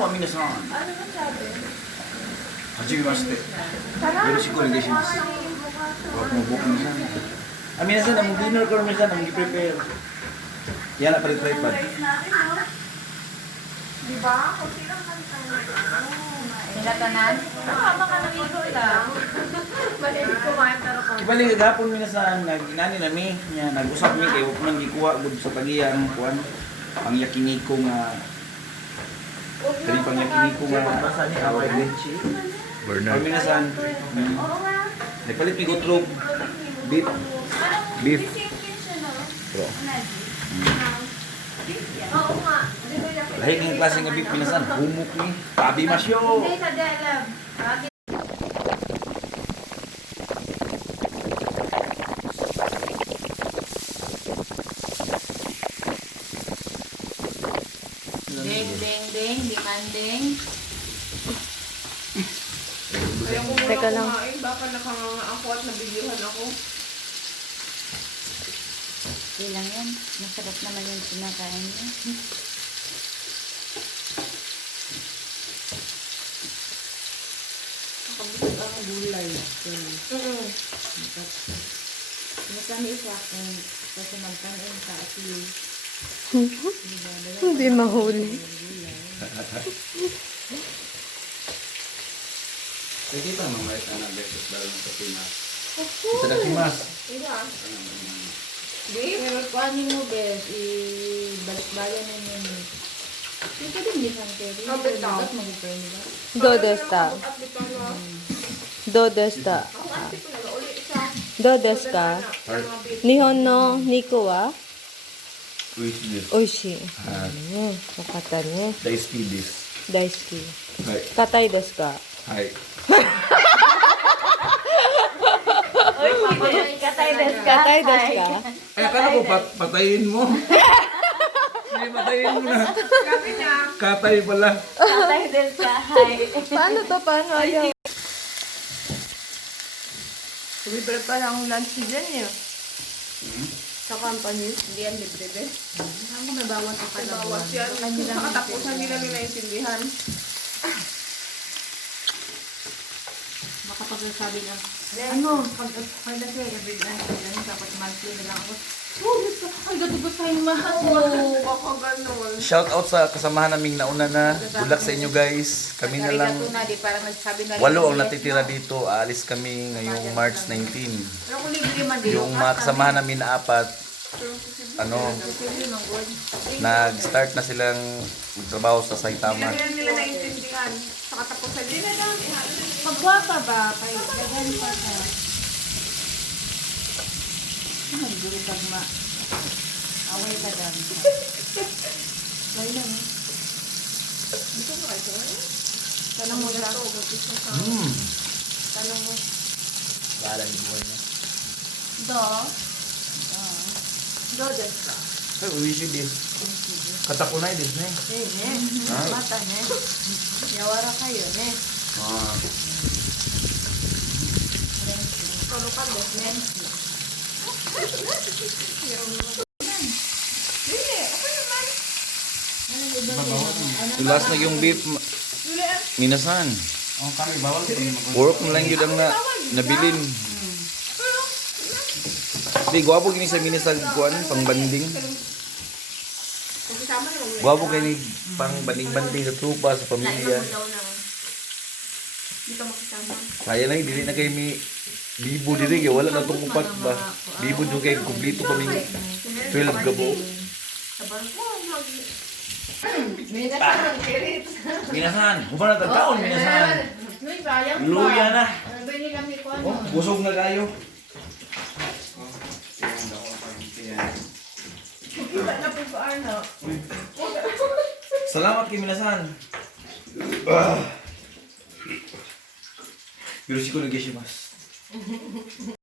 wa minasan. Ano man sabi? Hajimemashite. Yoroshiku onegaishimasu. Wag mo buko minasan. Minasan, ang dinner ko minasan, ang i-prepare. Yan na pala tripod. Diba? Kung sino ang kanta. Nilatanan? Tama ka namigo lang. Mahilig kumain pero kung... Ibalik gapon minasan, nag-inani na mi. Nag-usap mi kay wag man gikuha gud sa pagiya ang kuan. Ang yakiniko nga kani pang yakiniko nga basa ni away leche. Bernard. Minasan. Oo nga. Nagpalit mi gutrog. Beef. Beef. Bro. Oo nga. Lahi ng klase nga beef minasan, humok ni. Tabi masyo. Hindi, tadi alam. Ding, ding, ding, demanding. Teka lang. Baka nakanganga ako at nabigyan ako. Okay lang yan. Masarap naman yung sinakain niya. Nakabusog ang gulay. Masami isa kung kasi magkain ka at yung Hindi mahuli. Pwede ba mamaya na beses balong sa Pinas? Itadakimasu. pero kuhanin mo, Bes, ibalik-bayan na yun. Ito din di San Terry. Dapat mag-return ba? Dodesta. Dodesta. Dodesta. Nihon no Nico wa oishii. Wakata ne. Daisuki desu. Daisuki. Hai. Katai desu ka? Hai. Katay desu ka? Katai desu ka? Ay, akala ko patayin mo. Hindi, patayin mo na. Katay pala. Katay desu ka? Hi. Paano to? Paano ayaw? Libre pa lang lunch dyan eh. Sa company. Hindi yan libre din. Ako may bawat ang Bawas yan. Nakatapusan nila nila intindihan. Baka pagsasabi niya, ano, pag kasi every night, dapat monthly na lang ako. Oh, Diyos ko, ay gatubos tayong mahal. Oo, baka ganun. Shout out sa kasamahan naming nauna na. Good luck sa inyo guys. Kami na lang. Na, di parang nagsabi na 8 ang natitira dito. Aalis kami ngayong March 19. Pero kung libre man din. Yung mga kasamahan namin na 4, nag-start na silang magtrabaho sa Saitama. Hindi nila naintindihan. Sa katapusan nila lang. Pagwapa ba? Pagdagan pa ka. Nagduro tagma. Away ka dam. Lay lang eh. Dito ba kayo? Tanong mo lang. Tanong mo. Bahala ni buhay niya. Do. Do desu ka? Ay, uwishi din. Katakunay din na eh. Mata ne. Yawara kayo ne. Karukan desu ne? Tulas na yung beef. Minasan. Work mo lang yun ang nabilin. Di, gwapo gini sa minasan kuan, pang banding. Gwapo gini pang banding-banding sa trupa, sa pamilya. Hindi ka makisama. Kaya lang, dili na kayo may libo diri kay wala na itong upat ba. Libo nyo kayo, kumplito kami 12 gabo. Sa barko, Minasan, huwag na tagkaon, minasan. Luya na. Oh, busog na kayo. Salamat kay minasan. Yoroshiku onegaishimasu.